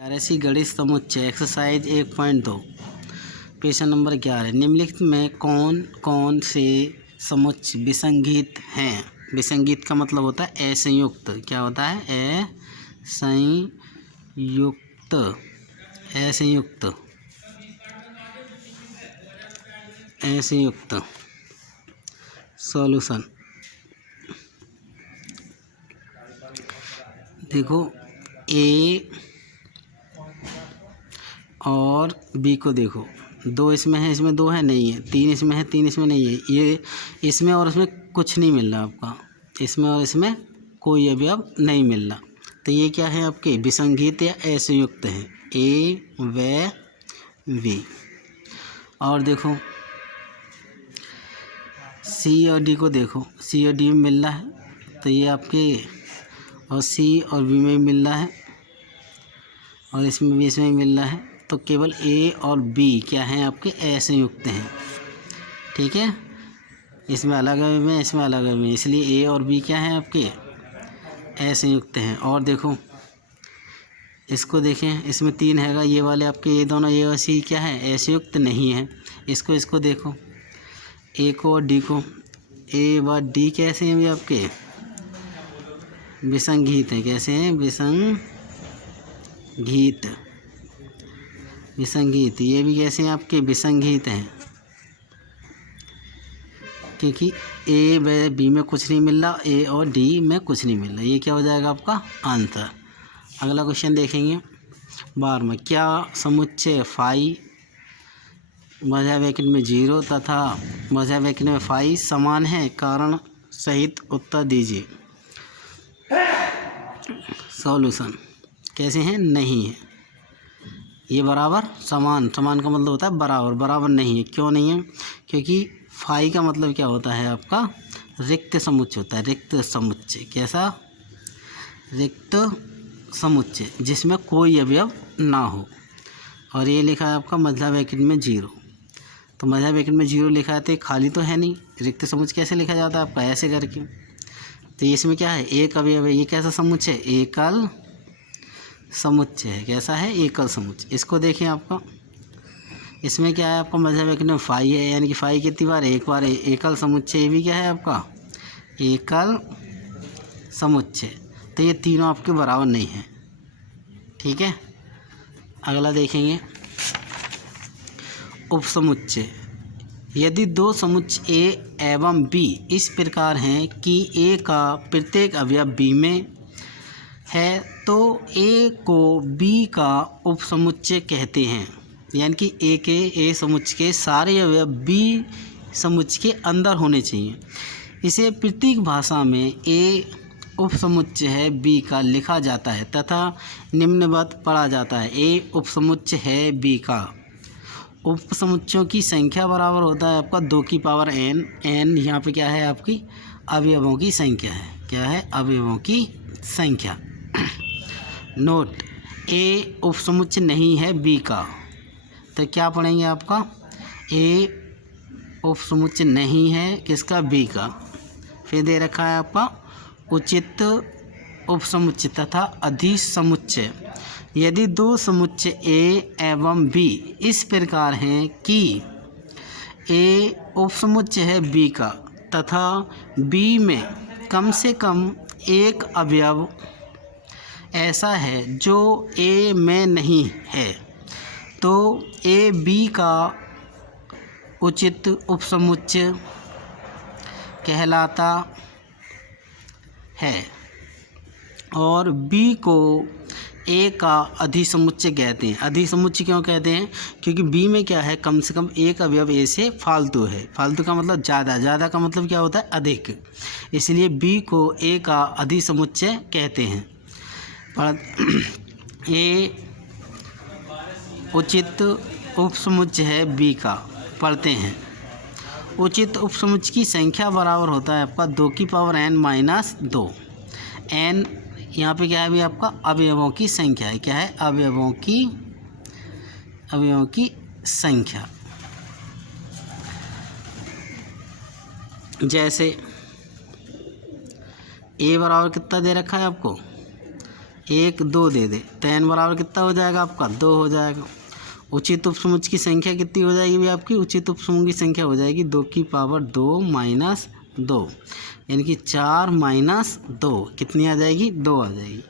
ग्यारहवीं गणित समुच्चय एक्सरसाइज 1.2 क्वेश्चन नंबर 11। निम्नलिखित में कौन कौन से समुच्चय विसंगत हैं। विसंगत का मतलब होता है असंयुक्त। क्या होता है? असंयुक्त। असंयुक्त। असंयुक्त। सॉल्यूशन देखो, ए और बी को देखो, दो इसमें है, इसमें दो है नहीं है, तीन इसमें है, तीन इसमें नहीं है, ये इसमें और इसमें कुछ नहीं मिल रहा आपका, इसमें और इसमें कोई अवयव नहीं मिल रहा। तो ये क्या है आपके? विसंगत या असंयुक्त हैं, ए व बी। और देखो सी और डी को देखो, सी और डी में मिल रहा है, तो ये आपके, और सी और बी में मिल रहा है, और इसमें भी, इसमें मिल रहा है, तो केवल ए और बी क्या हैं आपके? असंयुक्त हैं। ठीक है, इसमें अलग अवयव है, इसमें अलग अवयव है, इसलिए ए और बी क्या हैं आपके? असंयुक्त हैं। और देखो इसको देखें, इसमें तीन हैगा, ये वाले आपके, ये दोनों ए और सी क्या है? असंयुक्त नहीं है। इसको देखो, ए को और डी को, ए व डी कैसे हैं भी आपके? विसंगत हैं। कैसे हैं? विसंगत। विसंगत। ये भी कैसे हैं आपके? विसंगत हैं, क्योंकि ए व बी में कुछ नहीं मिल रहा, ए और डी में कुछ नहीं मिल रहा। ये क्या हो जाएगा आपका? आंसर। अगला क्वेश्चन देखेंगे 12वां। क्या समुच्चय फाई मध्य ब्रैकेट में 0 तथा मध्य ब्रैकेट में फाई समान है? कारण सहित उत्तर दीजिए। सॉल्यूशन कैसे हैं? नहीं है। ये बराबर समान, समान का मतलब होता है बराबर, बराबर नहीं है। क्यों नहीं है? क्योंकि फाई का मतलब क्या होता है आपका? रिक्त समुच्चय होता है, रिक्त समुच्चय। कैसा? रिक्त समुच्चय जिसमें कोई अवयव ना हो। और ये लिखा है आपका मध्य ब्रैकेट में 0, तो मध्य ब्रैकेट में 0 लिखा है, तो ये खाली तो है नहीं। रिक्त समुच्चय कैसे लिखा जाता है आपका? ऐसे करके। तो इसमें क्या है? एक अवयव है। ये कैसा समुच्चय है? एकल समुच्चय है। कैसा है? एकल समुच्चय। इसको देखें आपका, इसमें क्या है आपका? मध्य ब्रैकेट में फाई है, यानी कि फाई कितनी बार? एक बार। एकल समुच्चय ये भी क्या है आपका? एकल समुच्चय। तो ये तीनों आपके बराबर नहीं हैं। ठीक है, अगला देखेंगे उपसमुच्चय। यदि दो समुच्चय ए एवं बी इस प्रकार हैं कि ए का प्रत्येक अवयव बी में है, तो ए को बी का उपसमुच्चय कहते हैं। यानी कि ए के, ए समुच्चय के सारे अवयव बी समुच्चय के अंदर होने चाहिए। इसे प्रतीक भाषा में ए उपसमुच्चय है बी का लिखा जाता है तथा निम्नवत पढ़ा जाता है। ए उपसमुच्चय है बी का। उपसमुच्चयों की संख्या बराबर होता है आपका 2 की पावर n। n यहाँ पे क्या है आपकी? अवयवों की संख्या है। क्या है? अवयवों की संख्या। नोट, ए उपसमुच्चय नहीं है बी का, तो क्या पढ़ेंगे आपका? ए उपसमुच्चय नहीं है किसका? बी का। फिर दे रखा है आपका उचित उपसमुच्चय तथा अधिसमुच्चय। यदि दो समुच्चय ए एवं बी इस प्रकार हैं कि ए उपसमुच्चय है बी का तथा बी में कम से कम एक अवयव ऐसा है जो ए में नहीं है, तो ए बी का उचित उपसमुच्चय कहलाता है और बी को ए का अधिसमुच्चय कहते हैं। अधिसमुच्चय क्यों कहते हैं? क्योंकि बी में क्या है? कम से कम एक अवयव ए से फालतू है। फालतू का मतलब ज़्यादा, ज़्यादा का मतलब क्या होता है? अधिक। इसलिए बी को ए का अधिसमुच्चय कहते हैं। ए उचित उपसमुच्चय है बी का। पढ़ते हैं, उचित उपसमुच्चय की संख्या बराबर होता है आपका 2 की पावर n-2। n यहाँ पे क्या है भी आपका? अवयवों की संख्या है। क्या है? अवयवों की संख्या। जैसे ए बराबर कितना दे रखा है आपको? 1 2 दे दे तो n बराबर कितना हो जाएगा आपका 2 हो जाएगा। उचित उपसमुच्चय की संख्या कितनी हो जाएगी भाई आपकी? उचित उपसमुच्चय की संख्या हो जाएगी 2 की पावर 2 माइनस 2, यानी कि 4 माइनस 2 कितनी आ जाएगी? 2 आ जाएगी।